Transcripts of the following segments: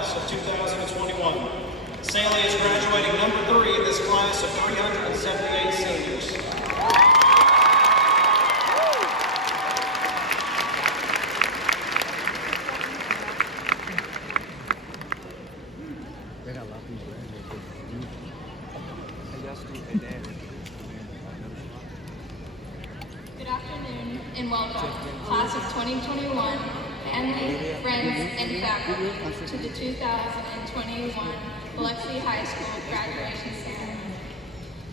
class of 2021. Saley is graduating number 3 in this class of 378 seniors. Good afternoon and welcome, class of 2021, family, friends, and faculty, to the 2021 Biloxi High School graduation ceremony.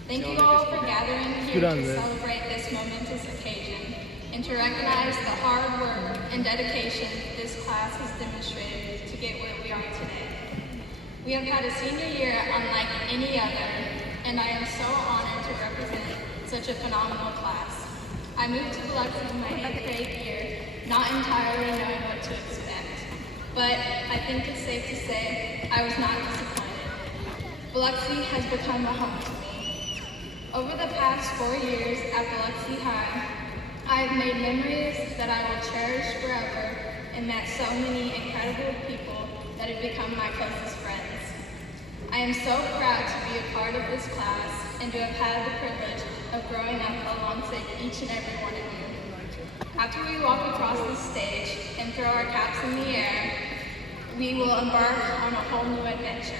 Thank you all for gathering here to celebrate this momentous occasion and to recognize the hard work and dedication this class has demonstrated to get where we are today. We have had a senior year unlike any other, and I am so honored to represent such a phenomenal class. I moved to Biloxi in my 8th grade year, not entirely knowing what to expect, but I think it's safe to say I was not disappointed. Biloxi has become a home to me. Over the past 4 years at Biloxi High, I have made memories that I will cherish forever and met so many incredible people that have become my closest friends. I am so proud to be a part of this class and to have had the privilege of growing up alongside each and every one of you. After we walk across this stage and throw our caps in the air, we will embark on a whole new adventure.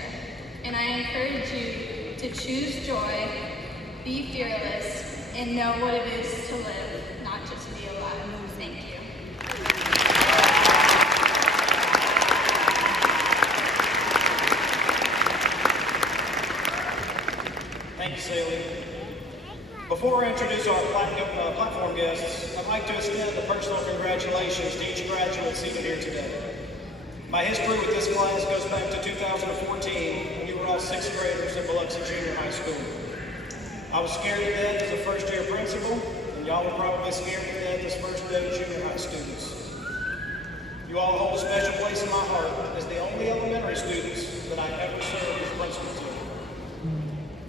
And I encourage you to choose joy, be fearless, and know what it is to live, not just be alive. Thank you. Thank you, Saley. Before I introduce our platform guests, I'd like to extend a personal congratulations to each graduate seated here today. My history with this class goes back to 2014, when we were all 6th graders at Biloxi Junior High School. I was scared to death as a first-year principal, and y'all were probably scared to death as first-day junior high students. You all hold a special place in my heart as the only elementary students that I ever served as principal to.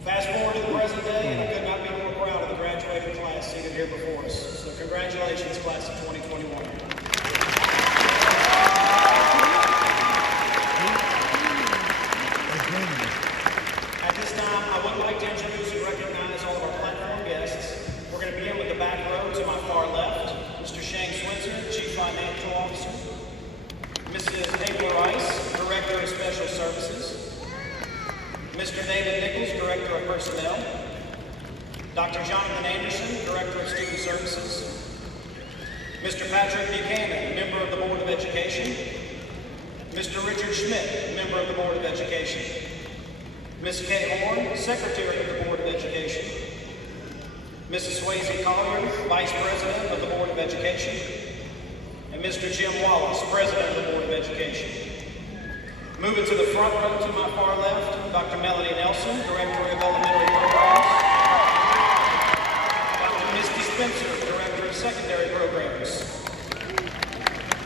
Fast forward to the present day, and I could not be more proud of the graduating class seated here before us. So congratulations, class of 2021. At this time, I would like to introduce and recognize all of our platform guests. We're going to begin with the back row to my far left, Mr. Shane Switzer, Chief Financial Officer, Mrs. Taylor Rice, Director of Special Services, Mr. David Nichols, Director of Personnel, Dr. Jonathan Anderson, Director of Student Services, Mr. Patrick Buchanan, Member of the Board of Education, Mr. Richard Schmidt, Member of the Board of Education, Ms. Kay Horn, Secretary of the Board of Education, Mrs. Swayze Collier, Vice President of the Board of Education, and Mr. Jim Wallace, President of the Board of Education. Moving to the front row to my far left, Dr. Melanie Nelson, Director of Elementary Programs, Dr. Misty Spencer, Director of Secondary Programs,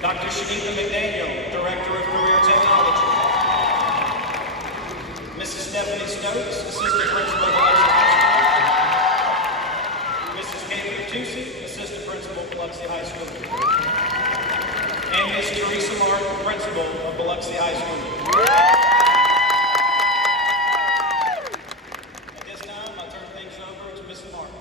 Dr. Shanika McDaniel, Director of Career Technology, Mrs. Stephanie Stokes, Assistant Principal of Biloxi High School, Mrs. Kate Tucci, Assistant Principal of Biloxi High School, and Ms. Teresa Martin, Principal of Biloxi High School. At this time, I'll turn things over to Mrs. Martin.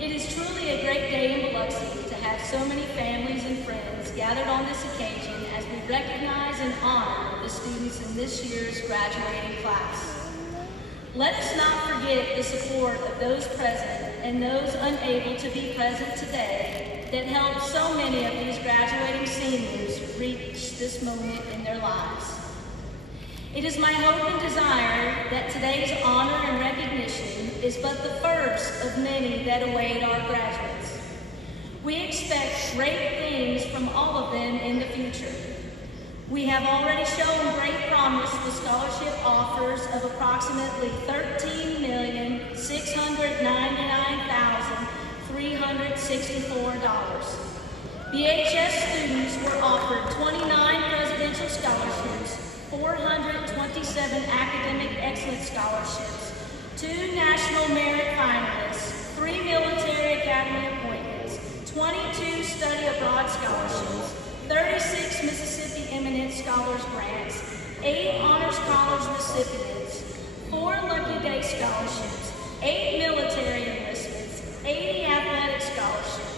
It is truly a great day in Biloxi to have so many families and friends gathered on this occasion as we recognize and honor the students in this year's graduating class. Let us not forget the support of those present and those unable to be present today that helped so many of these graduating seniors reach this moment in their lives. It is my hope and desire that today's honor and recognition is but the first of many that await our graduates. We expect great things from all of them in the future. We have already shown great promise with scholarship offers of approximately $13,699,364. BHS students were offered 29 presidential scholarships, 427 academic excellence scholarships, 2 national merit finalists, 3 military academy appointments, 22 study abroad scholarships, 36 Mississippi Eminent Scholars grants, 8 honors college recipients, 4 Lucky Day scholarships, 8 military enlistments, 80 athletic scholarships,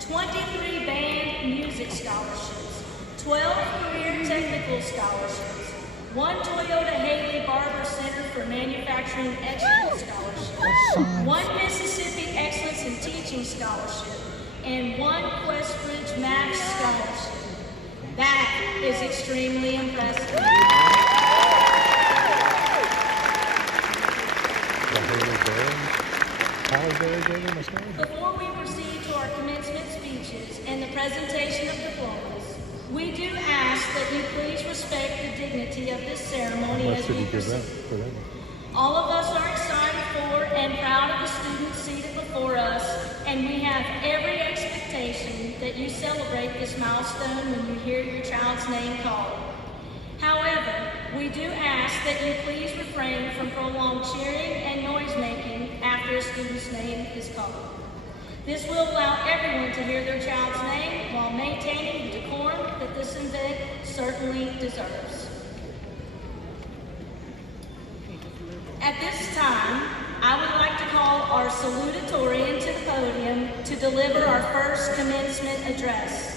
23 band music scholarships, 12 career technical scholarships, 1 Toyota Haley Barber Center for Manufacturing Excellence Scholarship, 1 Mississippi Excellence in Teaching Scholarship, and 1 Questbridge Max Scholarship. That is extremely impressive. Before we proceed to our commencement speeches and the presentation of diplomas, we do ask that you please respect the dignity of this ceremony as we proceed. All of us are excited for and proud of the students seated before us, and we have every expectation that you celebrate this milestone when you hear your child's name called. However, we do ask that you please refrain from prolonged cheering and noise making after a student's name is called. This will allow everyone to hear their child's name while maintaining the decorum that this event certainly deserves. At this time, I would like to call our salutatorian to the podium to deliver our first commencement address.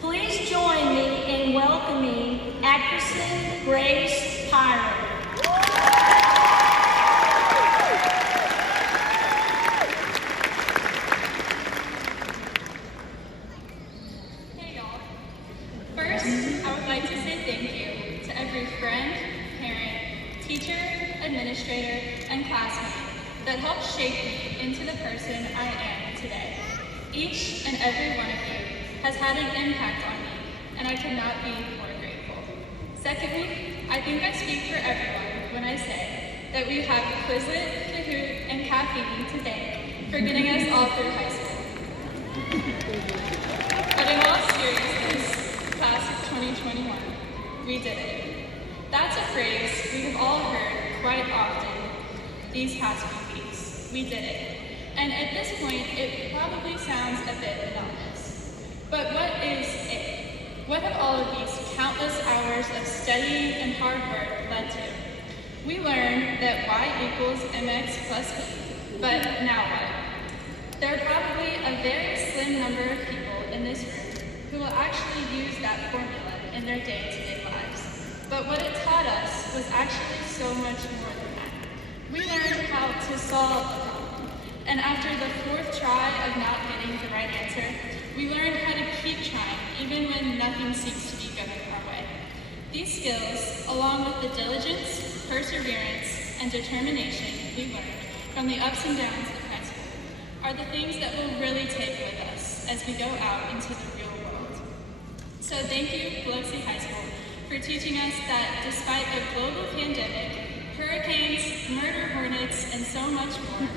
Please join me in welcoming Ackerson Grace Pyron. Hey y'all. First, I would like to say thank you to every friend, parent, teacher, administrator, and classmate that helped shape me into the person I am today. Each and every one of you has had an impact on me, and I could not be more grateful. Secondly, I think I speak for everyone when I say that we have Quizlet, Kahoot, and Caffeine to thank for getting us all through high school. But in all seriousness, class of 2021, we did it. That's a phrase we have all heard quite often these past few weeks. We did it. And at this point, it probably sounds a bit monotonous. But what is it? What have all of these countless hours of studying and hard work led to? We learned that y equals mx plus b, but now what? There are probably a very slim number of people in this room who will actually use that formula in their day-to-day lives. But what it taught us was actually so much more than that. We learned how to solve a problem. And after the 4th try of not getting the right answer, we learned how to keep trying even when nothing seems to be going our way. These skills, along with the diligence, perseverance, and determination we learned from the ups and downs of high school, are the things that we'll really take with us as we go out into the real world. So thank you, Biloxi High School, for teaching us that despite a global pandemic, hurricanes, murder hornets, and so much more,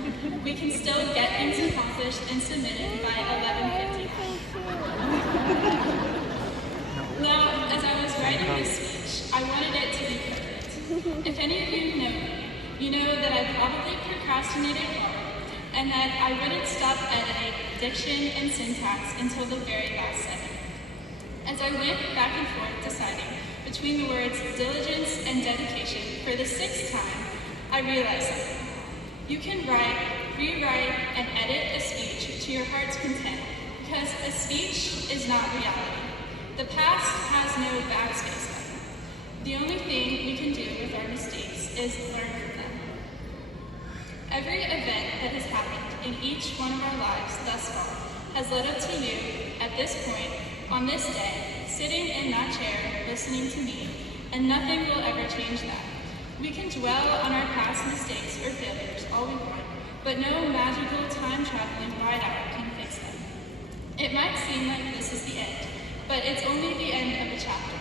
we can still get things accomplished and submitted by 11:59. Now, as I was writing this speech, I wanted it to be perfect. If any of you know me, you know that I probably procrastinated hard, and that I wouldn't stop editing diction and syntax until the very last second. As I went back and forth deciding between the words diligence and dedication for the 6th time, I realized something. You can write, rewrite, and edit a speech to your heart's content, because a speech is not reality. The past has no backspace button. The only thing we can do with our mistakes is learn from them. Every event that has happened in each one of our lives thus far has led up to you, at this point, on this day, sitting in that chair, listening to me, and nothing will ever change that. We can dwell on our past mistakes or failures all we want, but no magical time-traveling whiteout can fix them. It might seem like this is the end, but it's only the end of a chapter.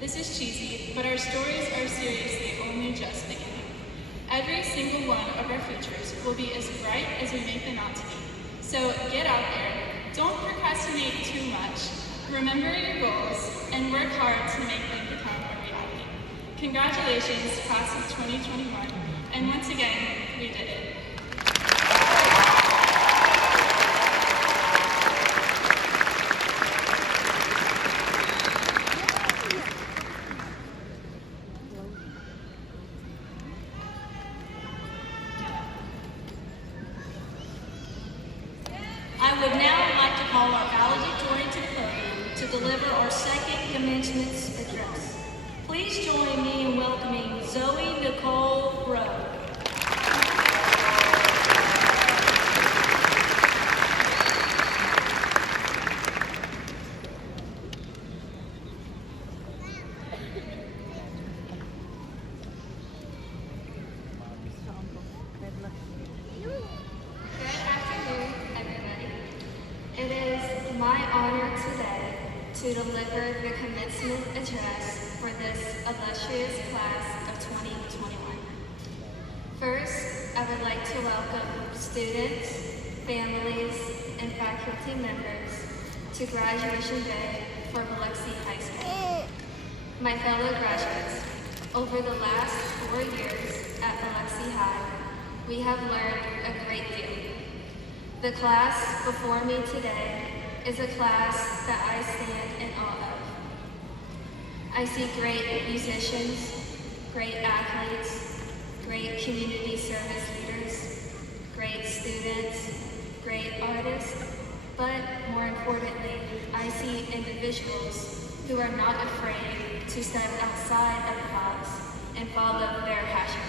This is cheesy, but our stories are seriously only just beginning. Every single one of our futures will be as bright as we make them out to be. So get out there, don't procrastinate too much, remember your goals, and work hard to make them become a reality. Congratulations, class of 2021, and once again, we did it. I would now like to call our valedictorian to the podium to deliver our second commencement address. Please join me in welcoming Zoe Nicole Rowe. Good afternoon, everybody. It is my honor today to deliver the commencement address for this illustrious class of 2021. First, I would like to welcome students, families, and faculty members to graduation day for Biloxi High School. My fellow graduates, over the last 4 years at Biloxi High, we have learned a great deal. The class before me today is a class that I stand in awe of. I see great musicians, great athletes, great community service leaders, great students, great artists, but more importantly, I see individuals who are not afraid to step outside of the box and follow their passion.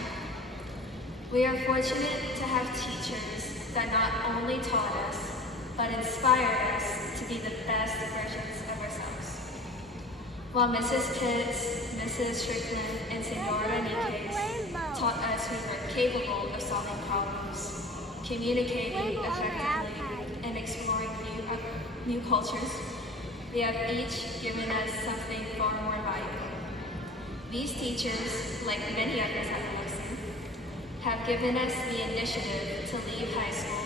We are fortunate to have teachers that not only taught us, but inspired us to be the best versions of ourselves. While Mrs. Pitts, Mrs. Strickland, and Senora Enriquez taught us we were capable of solving problems, communicating effectively, and exploring new cultures, they have each given us something far more valuable. These teachers, like many others at Biloxi, have given us the initiative to leave high school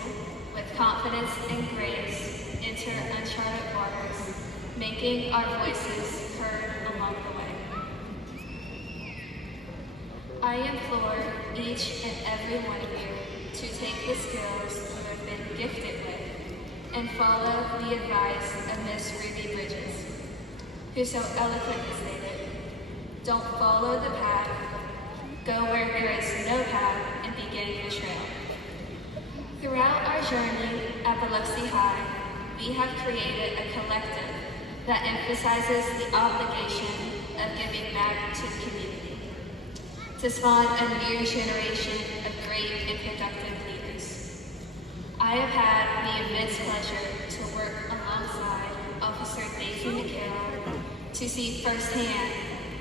with confidence and grace into uncharted waters, making our voices heard along the way. I implore each and every one of you to take the skills you have been gifted with and follow the advice of Miss Ruby Bridges, who so eloquently stated, "Don't follow the path, go where there is no path and begin the trail." Throughout our journey at Biloxi High, we have created a collective that emphasizes the obligation of giving back to the community, to spawn a new generation of great and productive leaders. I have had the immense pleasure to work alongside Officer Daisy McHale to see firsthand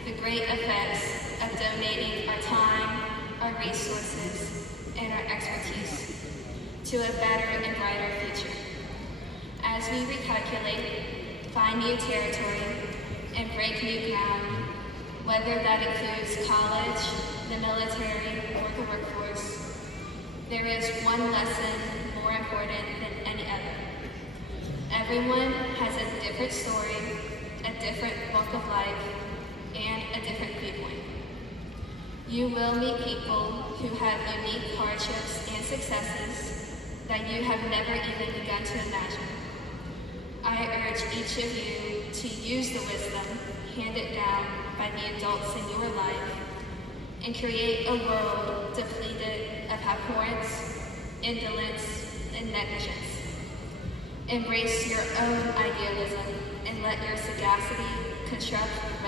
the great effects of donating our time, our resources, and our expertise to a better and brighter future. As we recalculate, find new territory, and break new ground, whether that includes college, the military, or the workforce, there is one lesson more important than any other. Everyone has a different story, a different walk of life, and a different viewpoint. You will meet people who have unique hardships and successes that you have never even begun to imagine. I urge each of you to use the wisdom handed down by the adults in your life and create a world depleted of abhorrence, indolence, and negligence. Embrace your own idealism and let your sagacity construct the rest